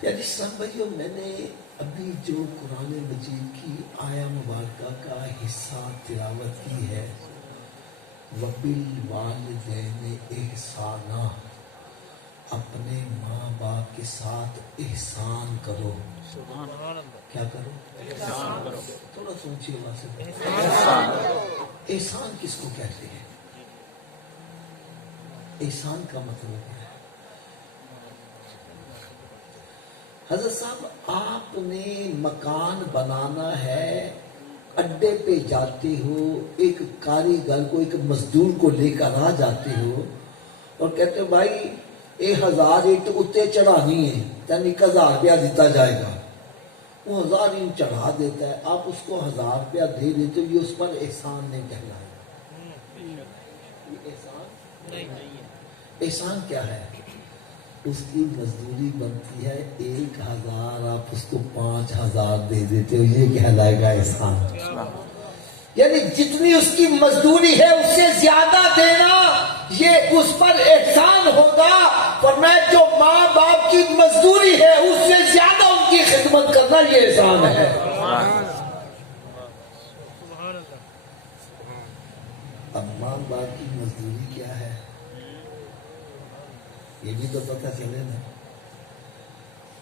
پیارے اسلام بھائیوں، میں نے ابھی جو قرآن مجید کی آیا مبارکہ کا حصہ تلاوت کی ہے، وَبِالْوَالِدَيْنِ احسانا، اپنے ماں باپ کے ساتھ احسان کرو۔ کیا کرو؟ احسان کرو۔ تھوڑا سوچیے واسطے، احسان کس کو کہتے ہیں؟ احسان کا مطلب ہے حضرت صاحب آپ نے مکان بنانا ہے، اڈے پہ جاتے ہو، ایک کاریگر کو، ایک مزدور کو لے کر آ جاتے ہو اور کہتے ہو بھائی 1000 اینٹ اتے چڑھانی ہے، یعنی 1000 روپیہ دیتا جائے گا۔ وہ 1000 اینٹ چڑھا دیتا ہے، آپ اس کو 1000 روپیہ دے دیتے ہو، یہ اس پر احسان نہیں کہلائے۔ یہ احسان نہیں ہے۔ احسان کیا ہے؟ اس کی مزدوری بنتی ہے 1000، آپ اس کو 5000 دے دیتے ہو، یہ کہلائے گا احسان۔ یعنی جتنی اس کی مزدوری ہے اس سے زیادہ دینا، یہ اس پر احسان ہوگا۔ فرمایا جو ماں باپ کی مزدوری ہے اس سے زیادہ ان کی خدمت کرنا، یہ احسان ہے۔ اب ماں باپ کی مزدوری کیا ہے یہ بھی تو پتہ چلے نا۔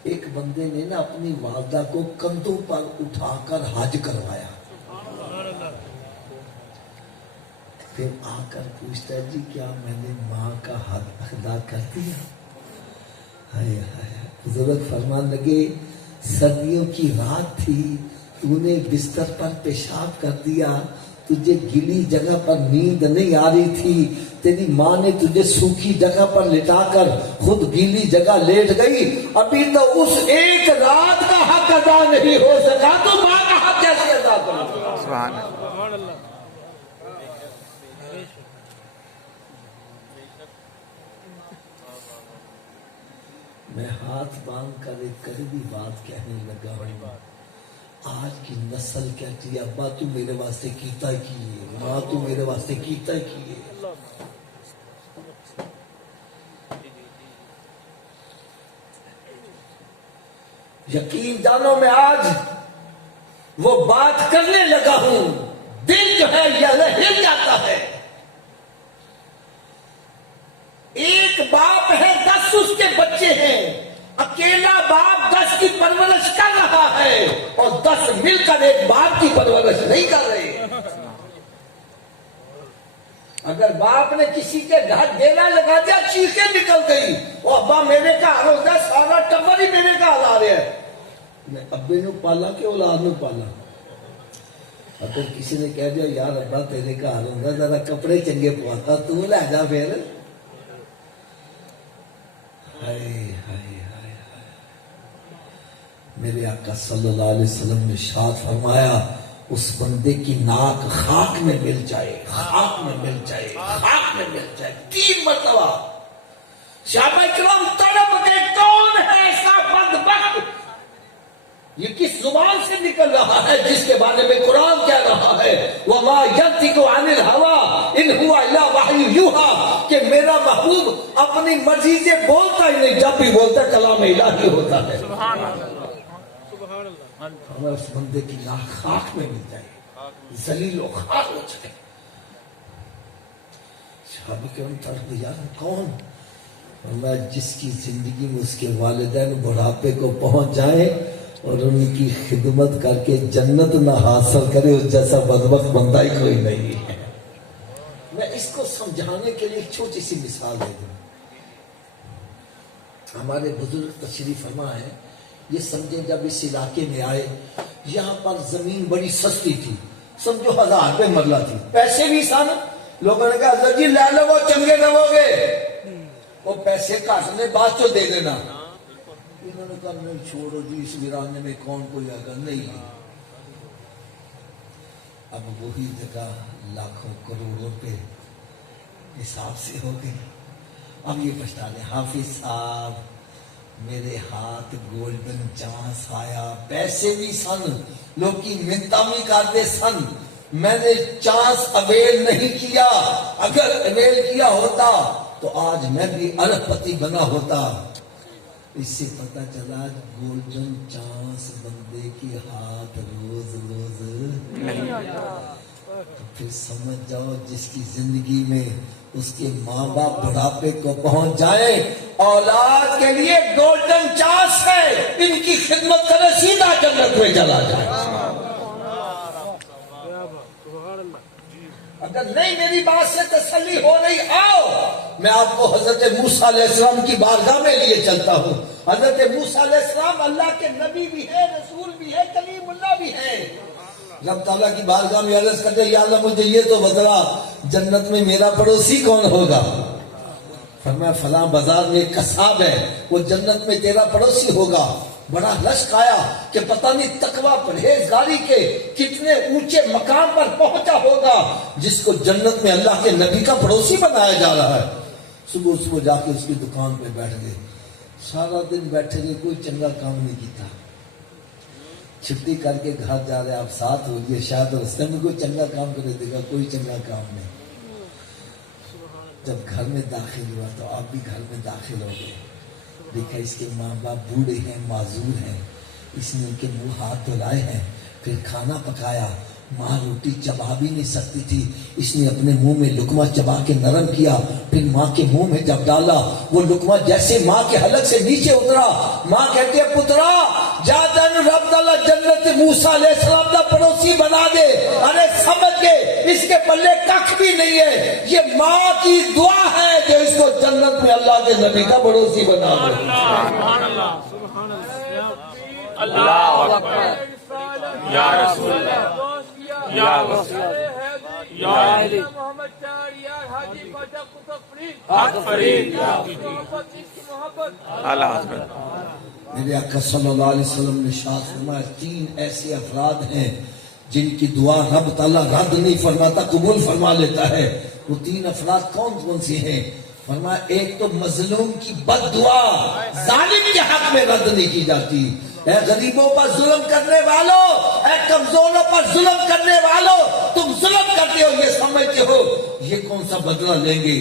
ایک بندے نے نا اپنی والدہ کو کندھوں پر اٹھا کر حج کروایا، پھر آ کر پوچھتا ہے جی کیا میں نے ماں کا حق ادا کر دیا؟ ہائے ہائے، بزرگ فرمان لگے سردیوں کی رات تھی، تو نے بستر پر پیشاب کر دیا، تجھے گلی جگہ پر نیند نہیں آ رہی تھی، تیری ماں نے تجھے سوکھی جگہ پر لٹا کر خود گیلی جگہ لیٹ گئی، ابھی تو اس ایک رات کا حق ادا نہیں ہو سکا، تو ماں کا حق کیسے ادا کرو؟ سبحان اللہ۔ میں ہاتھ باندھ کر ایک قریبی بات کہنے لگا ہوں، آج کی نسل کہتی ہے ابا تو میرے واسطے کیتا کیے، ماں تو میرے واسطے کیتا کیے۔ یقین جانو میں آج وہ بات کرنے لگا ہوں، دل جو ہے یہ ہل جاتا ہے۔ ایک باپ ہے، 10 اس کے بچے ہیں، اکیلا باپ 10 کی پرورش کر رہا ہے اور 10 مل کر ایک باپ کی پرورش نہیں کر رہے۔ اگر باپ نے کسی کے گھر ڈیرا لگا دیا، چیخیں نکل گئی، وہ ابا میرے کا حال ہوتا ہے، سارا ٹبر ہی میرے کا حال آ رہا ہے۔ میں ابے نو پالا کہ اولاد نو پالا؟ اگر کسی نے کہہ دیا یار ابا تیرے کا حال ہوتا ہے، ذرا کپڑے چنگے پواتا، تو لے جا پھر۔ ہائے ہائے ہائے، میرے آقا صلی اللہ علیہ وسلم نے ارشاد فرمایا اس بندے کی ناک خاک میں مل جائے، خاک میں مل جائے، خاک میں مل جائے۔ 3 مرتبہ صحابہ کرام تڑپ گئے، کون ہے ایسا بدبخت؟ یہ کس زبان سے نکل رہا ہے جس کے بارے میں قرآن کہہ رہا ہے وَمَا يَنْطِقُ عَنِ الْهَوَىٰ إِنْ هُوَ إِلَّا وَحْيٌ يُوحَىٰ، کہ میرا محبوب اپنی مرضی سے بولتا ہی نہیں، جب بھی بولتا ہے کلام الہی ہوتا ہے۔ سبحان اللہ۔ ہمیں اس بندے کی ناک خاک میں مل جائے، ذلیل و خوار ہو جائے۔ صحابہ کرام تڑپ گئے، یار کون؟ میں جس کی زندگی میں اس کے والدین بڑھاپے کو پہنچ جائیں اور ان کی خدمت کر کے جنت نہ حاصل کرے، اس جیسا بدبخت بندہ ہی کوئی نہیں ہے۔ میں اس کو سمجھانے کے لیے ایک چھوٹی سی مثال دے دوں۔ ہمارے بزرگ تشریف فرما ہے، یہ سمجھیں جب اس علاقے میں آئے، یہاں پر زمین بڑی سستی تھی، سمجھو 1000 روپے مرلہ تھی، پیسے بھی سن۔ لوگوں نے کہا حضرت جی لے لو، وہ چنگے رہو گے، وہ پیسے کاٹ لے بعد چو دے دینا۔ انہوں نے کہا نہیں چھوڑو جی، اس ویرانے میں کون کوئی آگا نہیں۔ اب وہی جگہ لاکھوں کروڑوں پہ حساب سے ہو گئی۔ اب یہ پچھتانے حافظ صاحب میرے ہاتھ گولڈن چانس آیا، پیسے بھی سن، لوگ کی منتاں بھی کرتے سن، میں نے چانس اویل نہیں کیا، اگر اویل کیا ہوتا تو آج میں بھی ارب پتی بنا ہوتا۔ اس سے پتہ چلا گولڈن چانس بندے کی ہاتھ روز روز نہیں آتا. تو پھر سمجھ جاؤ جس کی زندگی میں اس کے ماں باپ بڑھاپے کو پہنچ جائے، اولاد کے لیے گولڈن چانس ہے، ان کی خدمت کرے سیدھا جنت میں چلا جائے. اگر نہیں میری بات سے تسلی ہو رہی، آؤ میں آپ کو حضرت موسیٰ علیہ السلام کی بارگاہ میں لیے چلتا ہوں. حضرت موسیٰ علیہ السلام اللہ کے نبی بھی ہے، رسول بھی ہے، کلیم اللہ بھی ہے. رب تعالیٰ کی بارگاہ میں عرض کرتے یا اللہ مجھے یہ تو بتلا جنت میں میرا پڑوسی کون ہوگا؟ فرمایا فلاں بازار میں ایک قصاب ہے، وہ جنت میں تیرا پڑوسی ہوگا. بڑا لشک آیا کہ پتہ نہیں تقوی پرہیزگاری کے کتنے اونچے مقام پر پہنچا ہوگا جس کو جنت میں اللہ کے نبی کا پڑوسی بنایا جا رہا ہے. صبح صبح جا کے اس کی دکان پہ بیٹھ گئے، سارا دن بیٹھے گئے، کوئی چنگا کام نہیں کیتا. چھٹی کر کے گھر جا رہے آپ ساتھ ہو گئے، شاید رستے میں کوئی چنگا کام کرے دے گا، کوئی چنگا کام نہیں. جب گھر میں داخل ہوا تو آپ بھی گھر میں داخل ہو گئے. دیکھا اس کے ماں باپ بوڑھے ہیں، معذور ہیں، اس نے ان کے منہ ہاتھ دھلائے ہیں. پھر کھانا پکایا، ماں روٹی چبا بھی نہیں سکتی تھی، اس نے اپنے منہ میں لقمہ چبا کے نرم کیا. پھر ماں کے منہ میں جب ڈالا وہ لقمہ جیسے ماں کے حلق سے نیچے اترا، ماں کہتی ہے پترا جا تین رب تعالیٰ جنت موسیٰ علیہ السلام کا پڑوسی بنا دے. ارے سمجھ گئے اس کے پلے کخ بھی نہیں ہے، یہ ماں کی دعا ہے جو اس کو جنت میں اللہ کے نبی کا پڑوسی بنا دے. اللہ اکبر یا رسول اللہ یا محمد چار یا حاجی باجا حق فرید اللہ میرے آقا صلی اللہ علیہ وسلم نے ارشاد فرمایا 3 ایسے افراد ہیں جن کی دعا رب تعالیٰ رد نہیں فرماتا، قبول فرما لیتا ہے. وہ 3 افراد کون کون سے ہیں؟ فرمایا ایک تو مظلوم کی بد دعا ظالم کے حق میں رد نہیں کی جاتی. اے غریبوں پر ظلم کرنے والوں، اے کمزوروں پر ظلم کرنے والوں، تم ظلم کرتے ہو یہ سمجھتے ہو یہ کون سا بدلہ لیں گے؟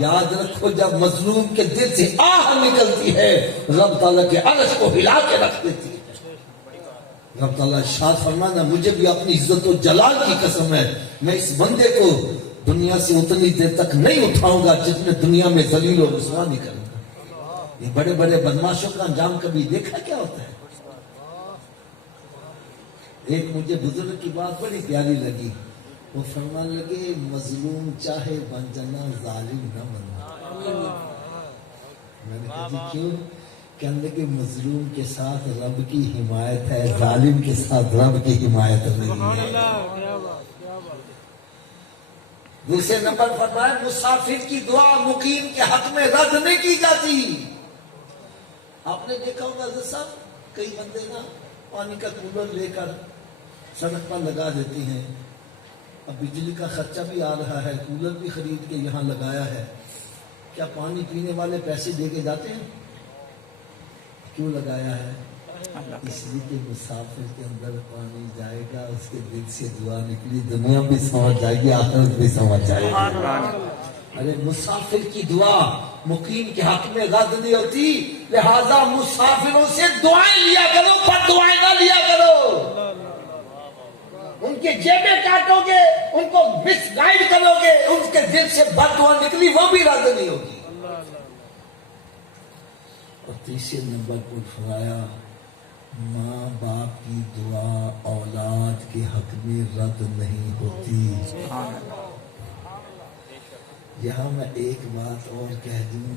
یاد رکھو جب مظلوم کے دل سے آہ نکلتی ہے رب تعالیٰ کے عرش کو ہلا کے رکھ دیتی ہے. رب تعالیٰ ارشاد فرمانا مجھے بھی اپنی عزت و جلال کی قسم ہے میں اس بندے کو دنیا سے اتنی دیر تک نہیں اٹھاؤں گا جتنے دنیا میں ذلیل و رسوا نہیں کروں گا. یہ بڑے بڑے بدماشوں کا انجام کبھی دیکھا کیا ہوتا ہے؟ ایک مجھے بزرگ کی بات بڑی پیاری لگی، وہ فرمانے لگے مظلوم چاہے بن جانا ظالم نہ بننا. میں نے کہا جی کیوں؟ کہنے لگے مظلوم کے ساتھ رب کی حمایت ہے، ظالم کے ساتھ رب کی حمایت نہیں ہے. دوسرے نمبر فرمایا مسافر کی دعا مقیم کے حق میں رد نہیں کی جاتی. آپ نے دیکھا ہوگا حضرت صاحب کئی بندے نا پانی کا کولر لے کر سڑک پر لگا دیتی ہیں. اب بجلی کا خرچہ بھی آ رہا ہے، کولر بھی خرید کے یہاں لگایا ہے، کیا پانی پینے والے پیسے دے کے جاتے ہیں؟ کیوں لگایا ہے؟ اس لیے کہ مسافر کے اندر پانی جائے گا، اس کے دل سے دعا نکلی، دنیا بھی سمجھ جائے گی، آخرت بھی سمجھ جائے گی. ارے مسافر کی دعا مقیم کے حق میں رد نہیں ہوتی، لہذا مسافروں سے دعائیں لیا کرو پر دعائیں نہ لیا کرو. ان کے جیبیں کاٹو گے، ان کو مس گائیڈ کرو گے، ان کے دل سے بد دعا نکلی وہ بھی رد نہیں ہوگی. اور تیسرے نمبر پر فرمایا ماں باپ کی دعا اولاد کے حق میں رد نہیں ہوتی. یہاں میں ایک بات اور کہہ دوں،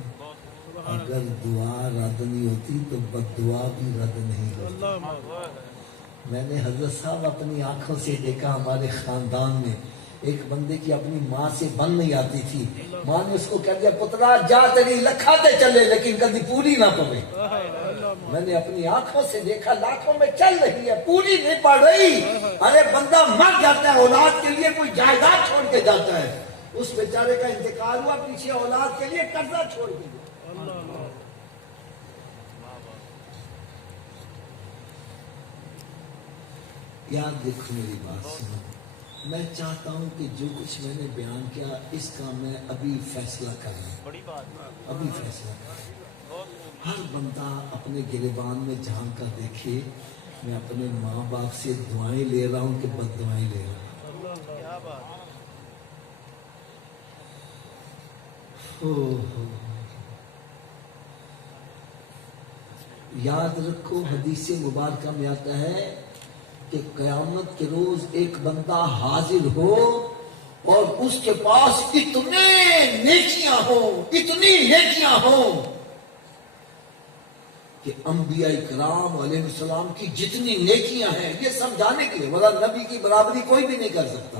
اگر دعا رد نہیں ہوتی تو بد دعا بھی رد نہیں ہوتی. میں نے حضرت صاحب اپنی آنکھوں سے دیکھا ہمارے خاندان میں ایک بندے کی اپنی ماں سے بن نہیں آتی تھی، ماں نے اس کو کہہ دیا پترا جا تیری لکھاتے چلے لیکن کبھی پوری نہ پڑے. میں نے اپنی آنکھوں سے دیکھا لاکھوں میں چل رہی ہے پوری نہیں پڑ رہی. ارے بندہ مر جاتا ہے اولاد کے لیے کوئی جائیداد چھوڑ کے جاتا ہے، اس بیچارے کا انتقال ہوا پیچھے اولاد کے لیے قرضہ چھوڑ کے. یار دیکھو میری بات سنو، میں چاہتا ہوں کہ جو کچھ میں نے بیان کیا اس کا میں ابھی فیصلہ کروں، ابھی فیصلہ کروں. ہر بندہ اپنے گریبان میں جھانک کر دیکھے، میں اپنے ماں باپ سے دعائیں لے رہا ہوں کہ بد دعائیں لے رہا ہوں؟ یاد رکھو حدیث مبارکہ میں آتا ہے کہ قیامت کے روز ایک بندہ حاضر ہو اور اس کے پاس اتنی نیکیاں ہوں کہ انبیاء کرام علیہ السلام کی جتنی نیکیاں ہیں یہ سمجھانے کے لیے، ورنہ نبی کی برابری کوئی بھی نہیں کر سکتا،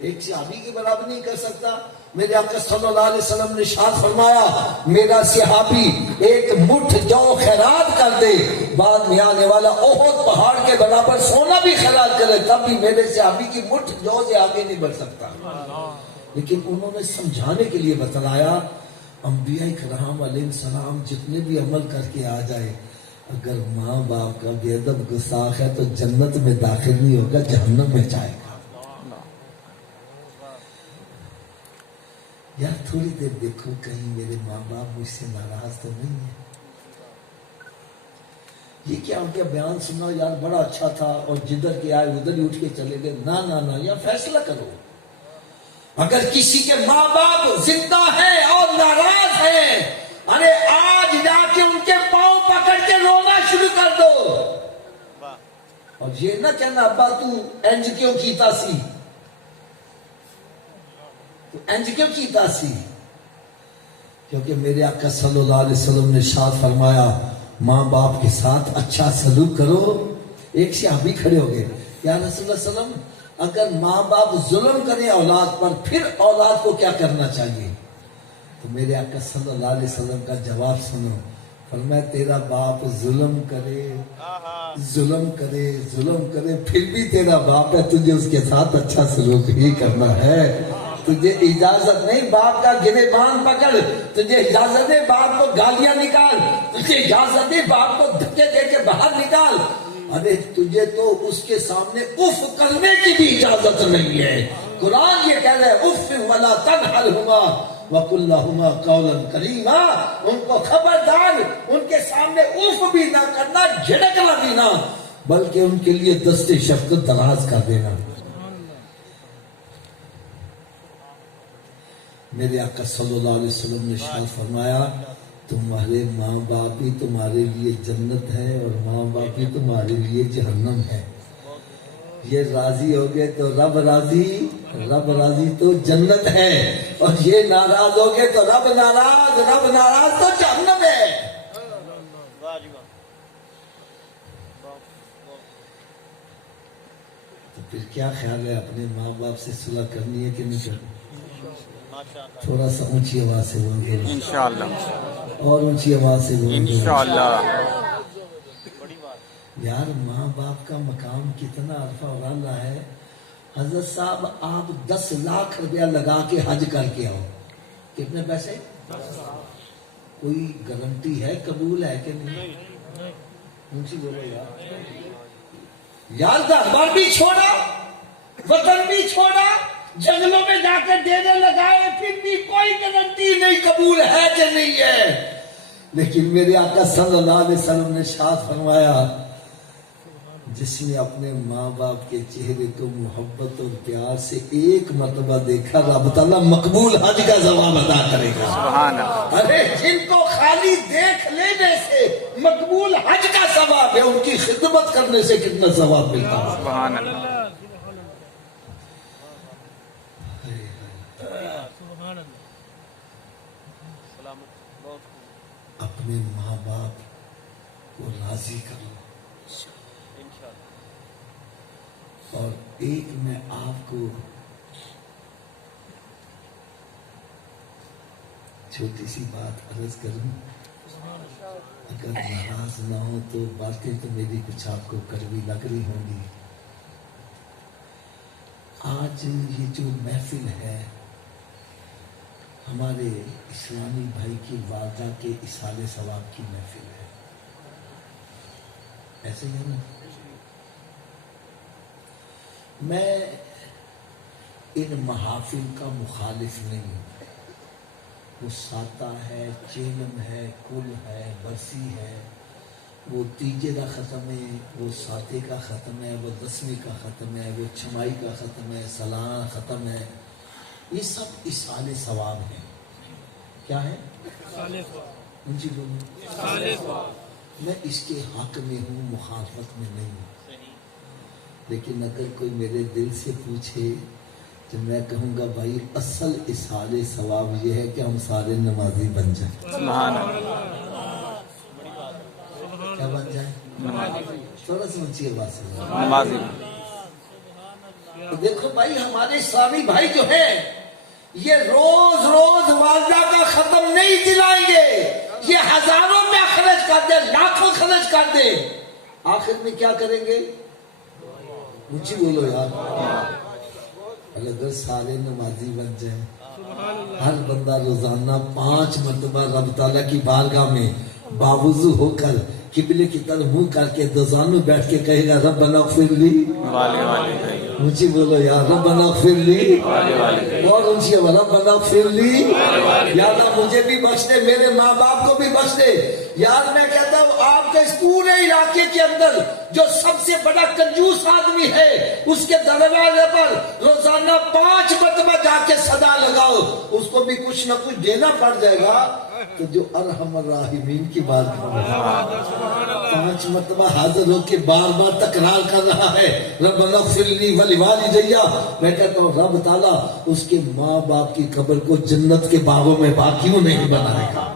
ایک صحابی کی برابری نہیں کر سکتا۔ میرے آقا صلی اللہ علیہ وسلم نے ارشاد فرمایا میرا صحابی ایک مٹھ جو خیرات کر دے، بعد میں آنے والا احد پہاڑ کے برابر سونا بھی خیرات کرے، تب بھی میرے صحابی کی مٹھ جو سے آگے نہیں بڑھ سکتا۔ لیکن انہوں نے سمجھانے کے لیے بتلایا انبیاء کرام علیہ السلام جتنے بھی عمل کر کے آ جائے، اگر ماں باپ کا بے ادب گستاخ ہے تو جنت میں داخل نہیں ہوگا، جہنم میں جائے گا۔ یار تھوڑی دیر دیکھو کہیں میرے ماں باپ مجھ سے ناراض تو نہیں ہے؟ یہ کیا ان کا بیان سننا یار بڑا اچھا تھا اور جدھر کے آئے ادھر ہی اٹھ کے چلے گئے، نہ یا فیصلہ کرو۔ اگر کسی کے ماں باپ زندہ ہیں اور ناراض ہیں، ارے آج جا کے ان کے پاؤں پکڑ کے رونا شروع کر دو، اور یہ نہ کہنا ابا تو انج کیوں کیتا سی، کیونکہ میرے آقا صلی اللہ علیہ وسلم نے ارشاد فرمایا ماں باپ کے ساتھ اچھا سلوک کرو۔ ایک صحابی کھڑے ہو گئے، یا رسول اللہ صلی اللہ علیہ وسلم اگر ماں باپ ظلم کریں اولاد پر پھر اولاد کو کیا کرنا چاہیے؟ تو میرے آقا صلی اللہ علیہ وسلم کا جواب سنو، فرمایا تیرا باپ ظلم کرے پھر بھی تیرا باپ ہے، تجھے اس کے ساتھ اچھا سلوک ہی کرنا ہے۔ تجھے اجازت نہیں باپ کا گریبان پکڑ، تجھے اجازت ہے باپ کو گالیاں نکال، تجھے اجازت ہے باپ کو دھکے دے کے باہر نکال، ارے تجھے تو اس کے سامنے اف کرنے کی بھی اجازت نہیں ہے۔ قرآن یہ کہہ رہا ہے اف ولا تنہرہما وقل لہما قولا کریما، ان کو خبردار ان کے سامنے اف بھی نہ کرنا، جھڑکنا بھی نہ، بلکہ ان کے لیے دست شفقت دراز کر دینا۔ میرے آقا صلی اللہ علیہ وسلم نے ارشاد فرمایا تمہارے ماں باپ ہی تمہارے لیے جنت ہے اور ماں باپ ہی تمہارے لیے جہنم ہے۔ یہ راضی ہو گئے تو رب راضی تو جنت ہے، اور یہ ناراض ہو گئے تو رب ناراض تو جہنم ہے۔ تو پھر کیا خیال ہے اپنے ماں باپ سے صلح کرنی ہے کہ نہیں کرنی؟ تھوڑا سا اونچی آواز سے بول گے انشاءاللہ، اور اونچی آواز سے بول گے انشاءاللہ۔ یار ماں باپ کا مقام کتنا عرفہ والا ہے۔ حضرت صاحب آپ 10 لاکھ روپیہ لگا کے حج کر کے آؤ، کتنے پیسے؟ کوئی گارنٹی ہے قبول ہے کہ نہیں؟ اونچی بولو یار، گھر بار بھی چھوڑا، وطن بھی چھوڑا، جنگلوں میں جا کے ڈیرے لگائے، پھر بھی کوئی گارنٹی نہیں قبول ہے کہ نہیں ہے۔ لیکن میرے آقا صلی اللہ علیہ وسلم نے ارشاد فرمایا جس نے اپنے ماں باپ کے چہرے کو محبت اور پیار سے ایک مرتبہ دیکھا، رب تعالیٰ مقبول حج کا ثواب ادا کرے گا۔ سبحان اللہ۔ ارے جن کو خالی دیکھ لینے سے مقبول حج کا ثواب ہے، ان کی خدمت کرنے سے کتنا ثواب ملتا ہے۔ سبحان اللہ۔ اپنے ماں باپ کو راضی کرو، اور ایک میں آپ کو چھوٹی سی بات عرض کروں، اگر ناراض نہ ہو تو باتیں تو میری کچھ آپ کو کڑوی لگ رہی ہوں گی۔ آج یہ جو محفل ہے ہمارے اسلامی بھائی کی والدہ کے اصحال ثواب کی محفل ہے، ایسے ہی ہے نا؟ میں ان محافل کا مخالف نہیں ہوں، وہ ساتا ہے، چینم ہے، کل ہے، برسی ہے، وہ تیجے کا ختم ہے، وہ ساتے کا ختم ہے، وہ دسویں کا ختم ہے، وہ چھمائی کا ختم ہے، سالانہ ختم ہے، یہ سب اصال ثواب ہے۔ کیا ہے؟ جی بولو۔ میں اس کے حق میں ہوں، مخالفت میں نہیں ہوں، لیکن اگر کوئی میرے دل سے پوچھے تو میں کہوں گا بھائی اصل اصال ثواب یہ ہے کہ ہم سارے نمازی بن جائیں۔ سبحان اللہ۔ کیا بن جائیں؟ تھوڑا سا اونچی آواز سے نمازی۔ دیکھو بھائی ہمارے اسلامی بھائی جو ہیں یہ روز روز والدہ کا ختم نہیں دلائیں گے، یہ ہزاروں میں خرچ کر دیں، لاکھوں خرچ کر دیں، آخر میں کیا کریں گے؟ اونچی بولو یار۔ اگر سارے نمازی بن جائیں، ہر بندہ روزانہ 5 مرتبہ رب تعالیٰ کی بارگاہ میں باوضو ہو کر قبلے کی طرف منہ کر کے دوزانوں بیٹھ کے کہے گا ربنا اغفر لی، اونچی بولو یا ربنا اغفر لی، اور اونچی بولو ربنا اغفر لی، یا اللہ مجھے بھی بخش دے، میرے ماں باپ کو بھی بخش دے۔ یار میں کہتا ہوں آپ کے اس پورے علاقے کے اندر جو سب سے بڑا کنجوس آدمی ہے اس کے دروازے پر روزانہ 5 مرتبہ جا کے صدا لگاؤ، اس کو بھی کچھ نہ کچھ دینا پڑ جائے گا۔ تو جو ارحم الراحمین کی بات کر رہا ہے 5 مرتبہ حاضر ہو کے بار بار تکرار کر رہا ہے ربنا اغفر لی ولوالدی، میں کہتا ہوں رب تعالیٰ اس کے ماں باپ کی قبر کو جنت کے باغوں میں باقیوں نہیں بنائے گا۔